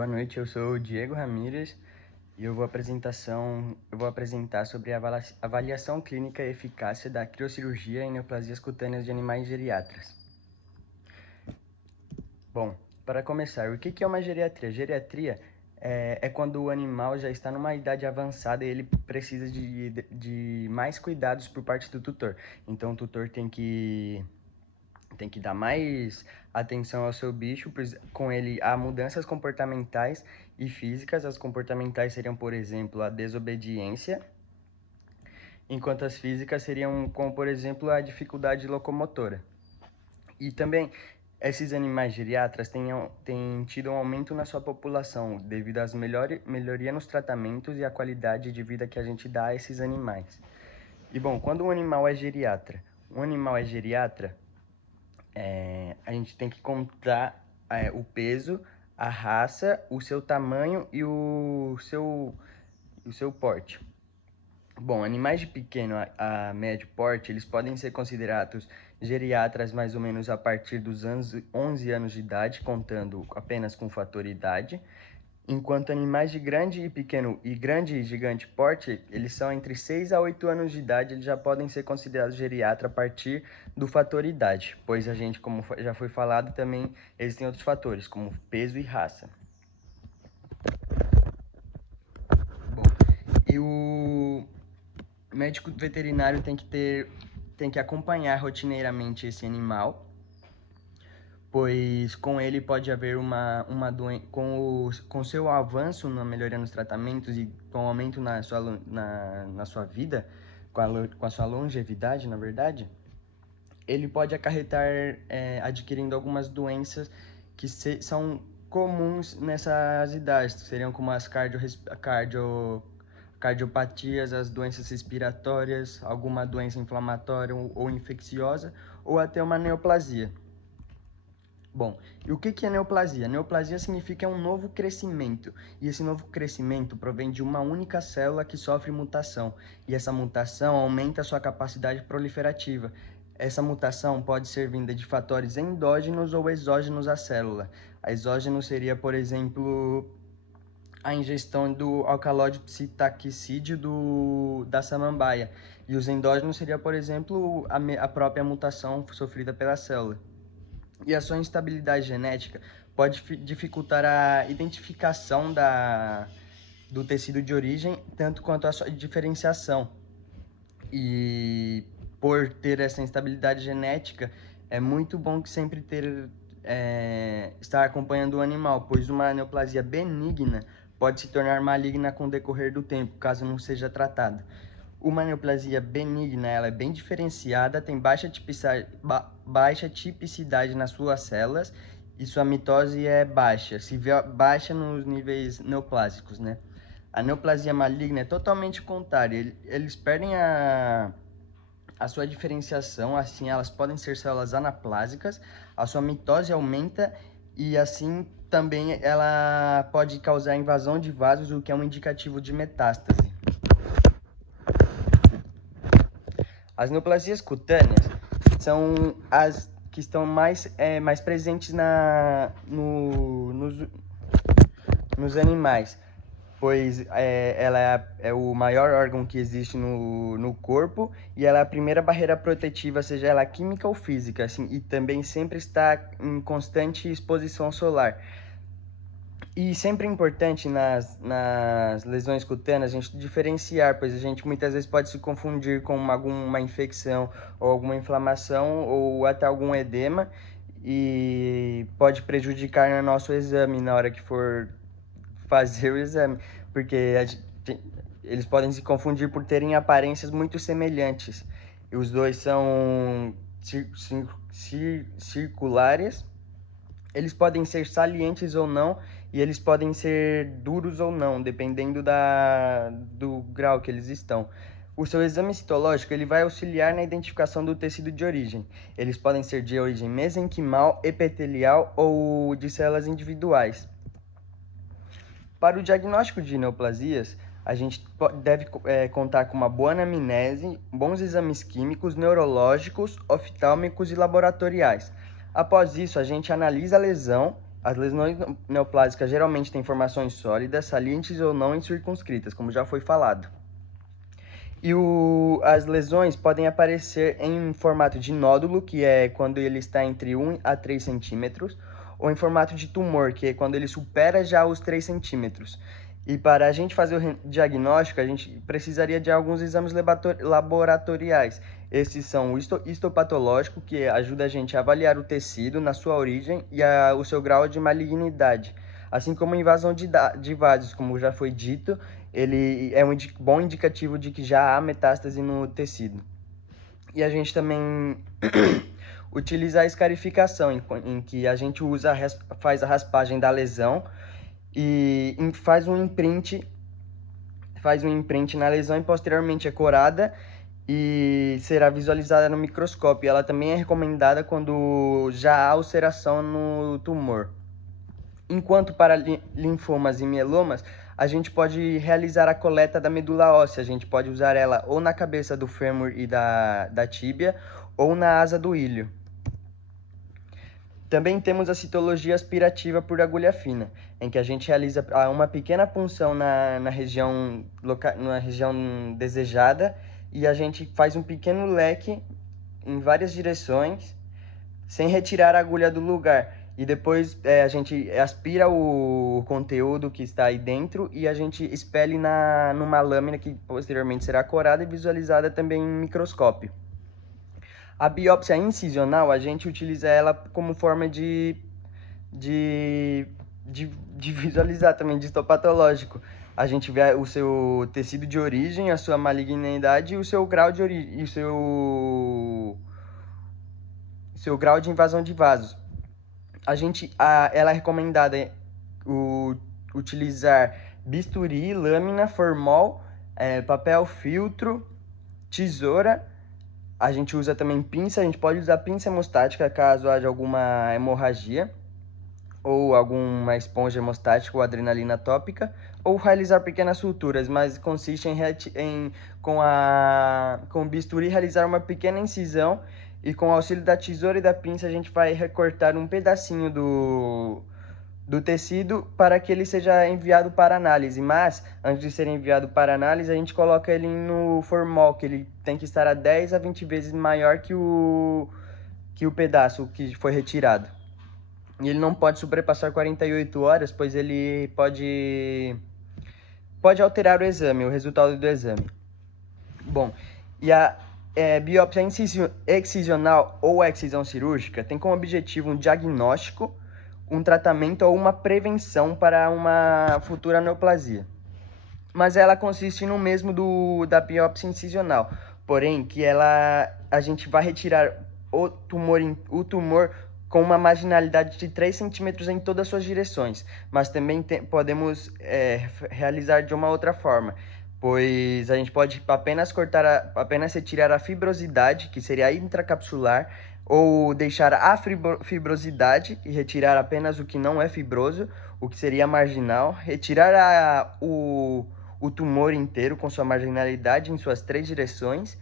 Boa noite, eu sou o Diego Ramírez e eu vou apresentar sobre a avaliação clínica e eficácia da criocirurgia em neoplasias cutâneas de animais geriatras. Bom, para começar, o que é uma geriatria? Geriatria é quando o animal já está numa idade avançada e ele precisa de mais cuidados por parte do tutor. Então o tutor tem que dar mais atenção ao seu bicho, pois com ele há mudanças comportamentais e físicas. As comportamentais seriam, por exemplo, a desobediência, enquanto as físicas seriam como, por exemplo, a dificuldade locomotora. E também esses animais geriatras têm tido um aumento na sua população devido às melhoria nos tratamentos e à qualidade de vida que a gente dá a esses animais. E bom, quando um animal é geriatra, a gente tem que contar o peso, a raça, o seu tamanho e o seu porte. Bom, animais de pequeno a médio porte, eles podem ser considerados geriatras mais ou menos a partir dos 11 anos de idade, contando apenas com o fator idade. Enquanto animais de grande e pequeno e grande e gigante porte, eles são entre 6 a 8 anos de idade, eles já podem ser considerados geriatra a partir do fator idade, pois a gente, como já foi falado, também existem outros fatores, como peso e raça. Bom, e o médico veterinário tem que acompanhar rotineiramente esse animal, pois com ele pode haver uma doença, com seu avanço na melhoria nos tratamentos e com o aumento na sua vida, com a sua longevidade, na verdade, ele pode acarretar adquirindo algumas doenças que são comuns nessas idades, seriam como as cardiopatias, as doenças respiratórias, alguma doença inflamatória ou infecciosa, ou até uma neoplasia. Bom, e o que é neoplasia? Neoplasia significa um novo crescimento, e esse novo crescimento provém de uma única célula que sofre mutação, e essa mutação aumenta a sua capacidade proliferativa. Essa mutação pode ser vinda de fatores endógenos ou exógenos à célula. A exógeno seria, por exemplo, a ingestão do alcaloide citaquicídeo da samambaia, e os endógenos seria, por exemplo, a própria mutação sofrida pela célula. E a sua instabilidade genética pode dificultar a identificação do tecido de origem, tanto quanto a sua diferenciação. E por ter essa instabilidade genética, é muito bom que sempre estar acompanhando o animal, pois uma neoplasia benigna pode se tornar maligna com o decorrer do tempo, caso não seja tratada. Uma neoplasia benigna, ela é bem diferenciada, tem baixa tipicidade nas suas células e sua mitose é baixa, se vê baixa nos níveis neoplásicos, né? A neoplasia maligna é totalmente contrária, eles perdem a sua diferenciação, assim elas podem ser células anaplásicas, a sua mitose aumenta e assim também ela pode causar invasão de vasos, o que é um indicativo de metástase. As neoplasias cutâneas são as que estão mais presentes nos animais, pois ela é o maior órgão que existe no corpo e ela é a primeira barreira protetiva, seja ela química ou física, assim, e também sempre está em constante exposição solar. E sempre é importante nas lesões cutâneas a gente diferenciar, pois a gente muitas vezes pode se confundir com alguma infecção ou alguma inflamação ou até algum edema e pode prejudicar no nosso exame na hora que for fazer o exame, porque eles podem se confundir por terem aparências muito semelhantes. E os dois são circulares, eles podem ser salientes ou não, e eles podem ser duros ou não, dependendo do grau que eles estão. O seu exame citológico ele vai auxiliar na identificação do tecido de origem. Eles podem ser de origem mesenquimal, epitelial ou de células individuais. Para o diagnóstico de neoplasias, a gente deve contar com uma boa anamnese, bons exames químicos, neurológicos, oftálmicos e laboratoriais. Após isso, a gente analisa a lesão As lesões neoplásicas geralmente têm formações sólidas, salientes ou não incircunscritas, como já foi falado. E as lesões podem aparecer em formato de nódulo, que é quando ele está entre 1 a 3 centímetros, ou em formato de tumor, que é quando ele supera já os 3 centímetros. E para a gente fazer o diagnóstico, a gente precisaria de alguns exames laboratoriais. Esses são o histopatológico, que ajuda a gente a avaliar o tecido na sua origem e o seu grau de malignidade, assim como a invasão de vasos, como já foi dito, ele é um bom indicativo de que já há metástase no tecido. E a gente também utiliza a escarificação, em que a gente faz a raspagem da lesão e faz um imprint na lesão e posteriormente é corada e será visualizada no microscópio. Ela também é recomendada quando já há ulceração no tumor. Enquanto para linfomas e mielomas, a gente pode realizar a coleta da medula óssea. A gente pode usar ela ou na cabeça do fêmur e da tíbia, ou na asa do ilho. Também temos a citologia aspirativa por agulha fina, em que a gente realiza uma pequena punção na região desejada e a gente faz um pequeno leque em várias direções, sem retirar a agulha do lugar. E depois a gente aspira o conteúdo que está aí dentro e a gente expele numa lâmina que posteriormente será corada e visualizada também em microscópio. A biópsia incisional, a gente utiliza ela como forma de visualizar também, de histopatológico. A gente vê o seu tecido de origem, a sua malignidade e o seu grau de origem, seu grau de invasão de vasos. Ela é recomendada utilizar bisturi, lâmina, formol, papel filtro, tesoura. A gente usa também pinça, a gente pode usar pinça hemostática caso haja alguma hemorragia, ou alguma esponja hemostática ou adrenalina tópica, ou realizar pequenas suturas, mas consiste com o bisturi realizar uma pequena incisão e com o auxílio da tesoura e da pinça a gente vai recortar um pedacinho do tecido para que ele seja enviado para análise. Mas, antes de ser enviado para análise, a gente coloca ele no formol, que ele tem que estar a 10 a 20 vezes maior que o pedaço que foi retirado. E ele não pode sobrepassar 48 horas, pois ele pode alterar o resultado do exame. Bom, e a biópsia excisional ou excisão cirúrgica tem como objetivo um diagnóstico, um tratamento ou uma prevenção para uma futura neoplasia. Mas ela consiste no mesmo da biópsia incisional, porém que a gente vai retirar o tumor com uma marginalidade de 3 centímetros em todas as suas direções, mas também podemos realizar de uma outra forma, pois a gente pode apenas retirar a fibrosidade, que seria a intracapsular, ou deixar a fibrosidade e retirar apenas o que não é fibroso, o que seria marginal, retirar o tumor inteiro com sua marginalidade em suas 3 direções,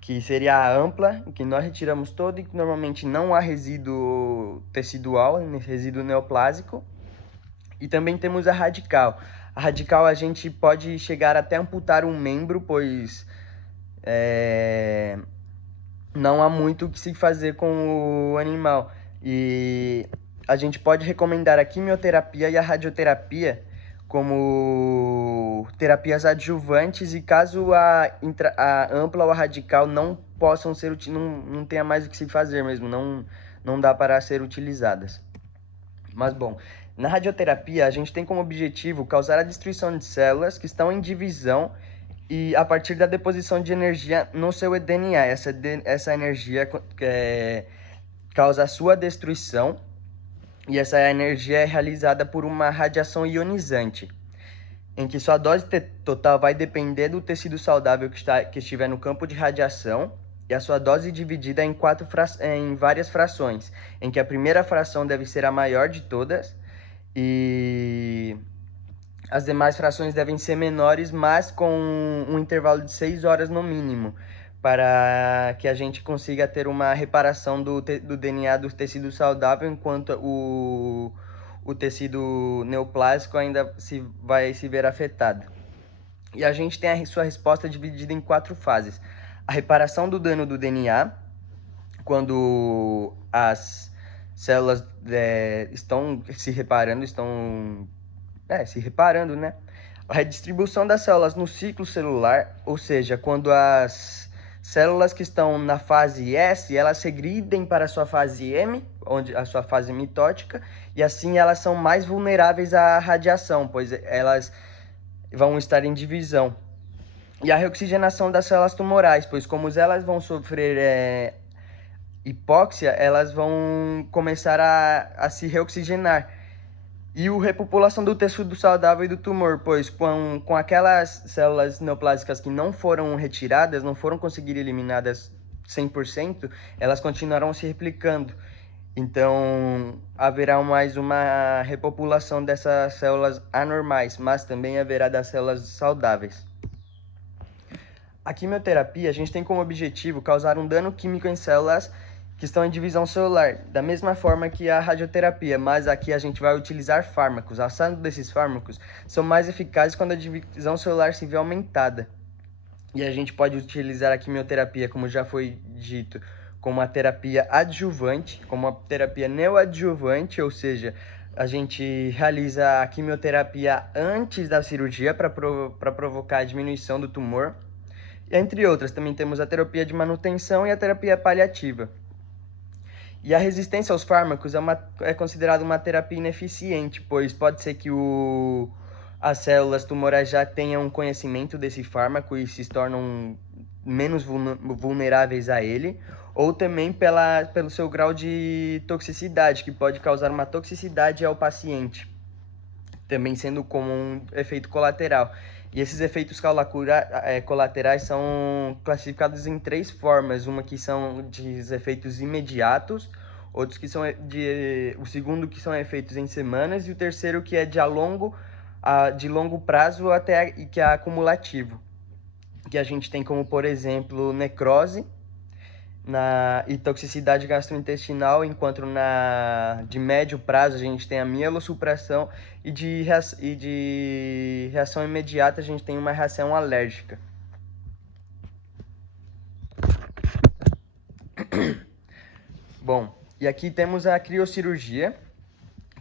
que seria a ampla, que nós retiramos todo e que normalmente não há resíduo tecidual, resíduo neoplásico. E também temos a radical. A radical a gente pode chegar até amputar um membro, pois não há muito o que se fazer com o animal. E a gente pode recomendar a quimioterapia e a radioterapia como terapias adjuvantes e caso a ampla ou a radical não possam ser não tenha mais o que se fazer mesmo, não dá para ser utilizadas. Mas bom, na radioterapia a gente tem como objetivo causar a destruição de células que estão em divisão e a partir da deposição de energia no seu DNA, essa energia causa a sua destruição. E essa energia é realizada por uma radiação ionizante, em que sua dose total vai depender do tecido saudável que estiver no campo de radiação, e a sua dose dividida em várias frações, em que a primeira fração deve ser a maior de todas, e as demais frações devem ser menores, mas com um intervalo de 6 horas no mínimo, para que a gente consiga ter uma reparação do DNA do tecido saudável, enquanto o tecido neoplásico ainda vai se ver afetado. E a gente tem a sua resposta dividida em 4 fases. A reparação do dano do DNA, quando as células estão se reparando, né? A redistribuição das células no ciclo celular, ou seja, quando as células que estão na fase S, elas regridem para a sua fase M, onde a sua fase mitótica, e assim elas são mais vulneráveis à radiação, pois elas vão estar em divisão. E a reoxigenação das células tumorais, pois como elas vão sofrer hipóxia, elas vão começar a se reoxigenar. E a repopulação do tecido saudável e do tumor, pois com aquelas células neoplásicas que não foram retiradas, não foram conseguir eliminadas 100%, elas continuarão se replicando. Então, haverá mais uma repopulação dessas células anormais, mas também haverá das células saudáveis. A quimioterapia, a gente tem como objetivo causar um dano químico em células que estão em divisão celular, da mesma forma que a radioterapia, mas aqui a gente vai utilizar fármacos. A ação desses fármacos são mais eficazes quando a divisão celular se vê aumentada. E a gente pode utilizar a quimioterapia, como já foi dito, como uma terapia adjuvante, como uma terapia neoadjuvante, ou seja, a gente realiza a quimioterapia antes da cirurgia para provocar a diminuição do tumor. Entre outras, também temos a terapia de manutenção e a terapia paliativa. E a resistência aos fármacos é considerada uma terapia ineficiente, pois pode ser que as células tumorais já tenham conhecimento desse fármaco e se tornam menos vulneráveis a ele, ou também pelo seu grau de toxicidade, que pode causar uma toxicidade ao paciente, também sendo como um efeito colateral. E esses efeitos colaterais são classificados em 3 formas, uma que são de efeitos imediatos, outros que são o segundo que são efeitos em semanas e o terceiro que é de longo prazo até que é acumulativo, que a gente tem como, por exemplo, necrose e toxicidade gastrointestinal, enquanto de médio prazo a gente tem a mielossupressão e de reação imediata a gente tem uma reação alérgica. Bom, e aqui temos a criocirurgia,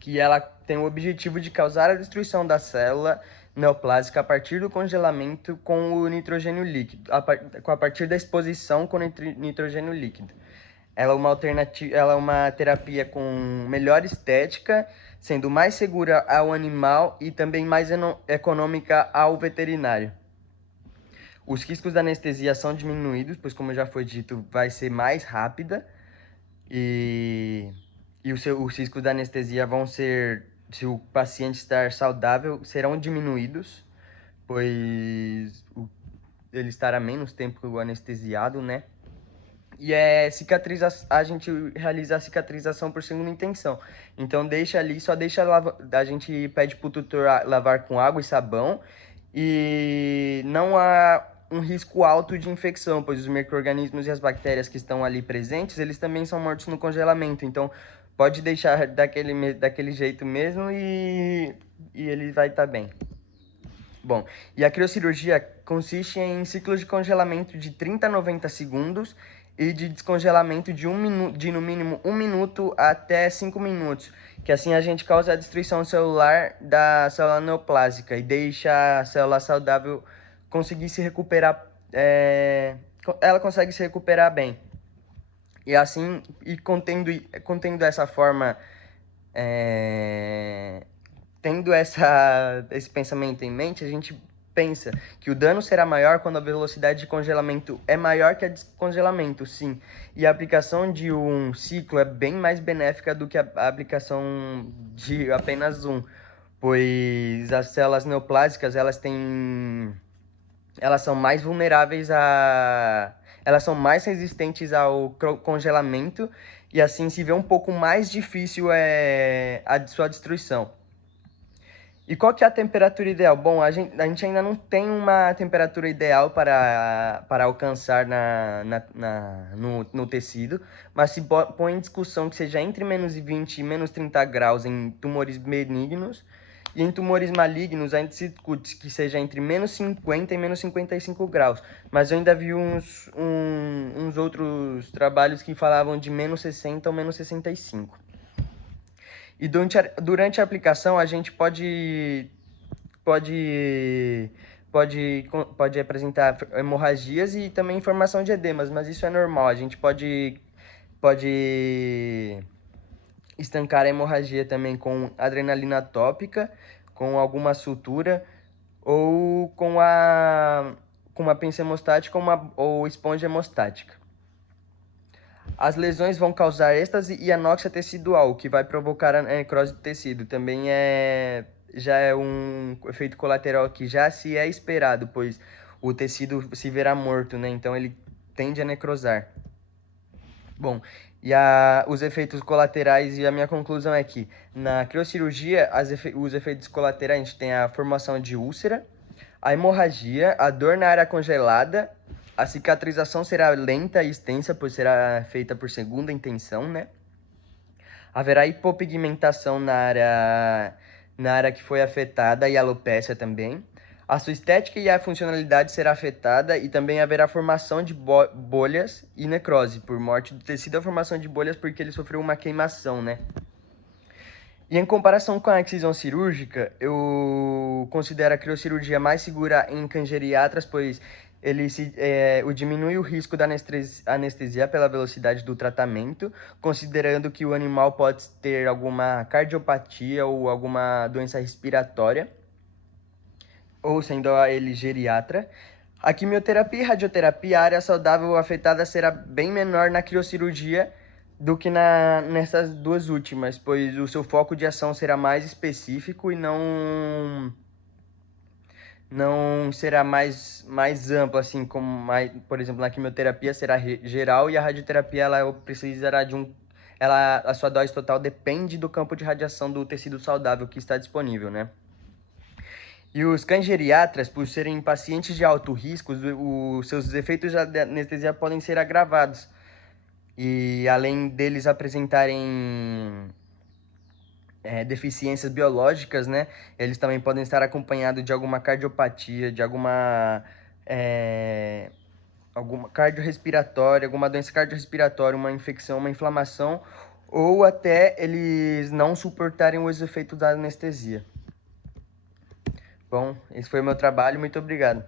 que ela tem o objetivo de causar a destruição da célula neoplásica a partir do congelamento com o nitrogênio líquido, a partir da exposição com nitrogênio líquido. Ela é uma terapia com melhor estética, sendo mais segura ao animal e também mais econômica ao veterinário. Os riscos da anestesia são diminuídos, pois como já foi dito, vai ser mais rápida e os riscos da anestesia vão ser, se o paciente estar saudável, serão diminuídos, pois ele estará menos tempo anestesiado, né? E a gente realiza a cicatrização por segunda intenção. Então a gente pede para o tutor lavar com água e sabão e não há um risco alto de infecção, pois os micro-organismos e as bactérias que estão ali presentes, eles também são mortos no congelamento. Então pode deixar daquele jeito mesmo e ele vai estar bem. Bom, e a criocirurgia consiste em ciclos de congelamento de 30 a 90 segundos e de descongelamento de no mínimo 1 minuto até 5 minutos, que assim a gente causa a destruição celular da célula neoplásica e deixa a célula saudável conseguir se recuperar, ela consegue se recuperar bem. E assim, contendo essa forma, tendo esse pensamento em mente, a gente pensa que o dano será maior quando a velocidade de congelamento é maior que a descongelamento, sim. E a aplicação de um ciclo é bem mais benéfica do que a aplicação de apenas um, pois as células neoplásicas, elas são mais vulneráveis elas são mais resistentes ao congelamento e assim se vê um pouco mais difícil a sua destruição. E qual que é a temperatura ideal? Bom, a gente ainda não tem uma temperatura ideal para alcançar no tecido, mas se põe em discussão que seja entre -20 e -30 graus em tumores benignos, e em tumores malignos a gente se discute que seja entre -50 e -55 graus. Mas eu ainda vi uns outros trabalhos que falavam de -60 ou -65. E durante a aplicação a gente pode, pode apresentar hemorragias e também formação de edemas, mas isso é normal. A gente pode estancar a hemorragia também com adrenalina tópica, com alguma sutura ou com uma pinça hemostática ou esponja hemostática. As lesões vão causar êxtase e anóxia tecidual, o que vai provocar a necrose do tecido. Também já é um efeito colateral que já se é esperado, pois o tecido se verá morto, né? Então ele tende a necrosar. Bom, os efeitos colaterais, e a minha conclusão é que na criocirurgia, os efeitos colaterais, a gente tem a formação de úlcera, a hemorragia, a dor na área congelada, a cicatrização será lenta e extensa, pois será feita por segunda intenção, né? Haverá hipopigmentação na área que foi afetada e alopécia também. A sua estética e a funcionalidade será afetada e também haverá formação de bolhas e necrose por morte do tecido, a formação de bolhas porque ele sofreu uma queimação, né? E em comparação com a excisão cirúrgica, eu considero a criocirurgia mais segura em cangeriatras, pois diminui o risco da anestesia pela velocidade do tratamento, considerando que o animal pode ter alguma cardiopatia ou alguma doença respiratória, ou sendo ele geriatra. A quimioterapia e radioterapia, a área saudável afetada será bem menor na criocirurgia do que nessas duas últimas, pois o seu foco de ação será mais específico e não será mais amplo, assim como, por exemplo, na quimioterapia será geral e a radioterapia ela precisará a sua dose total depende do campo de radiação do tecido saudável que está disponível, né? E os cangeriatras, por serem pacientes de alto risco, os seus efeitos de anestesia podem ser agravados. E além deles apresentarem deficiências biológicas, né? Eles também podem estar acompanhados de alguma cardiopatia, de alguma cardiorrespiratória, alguma doença cardiorrespiratória, uma infecção, uma inflamação, ou até eles não suportarem os efeitos da anestesia. Bom, esse foi o meu trabalho, muito obrigado.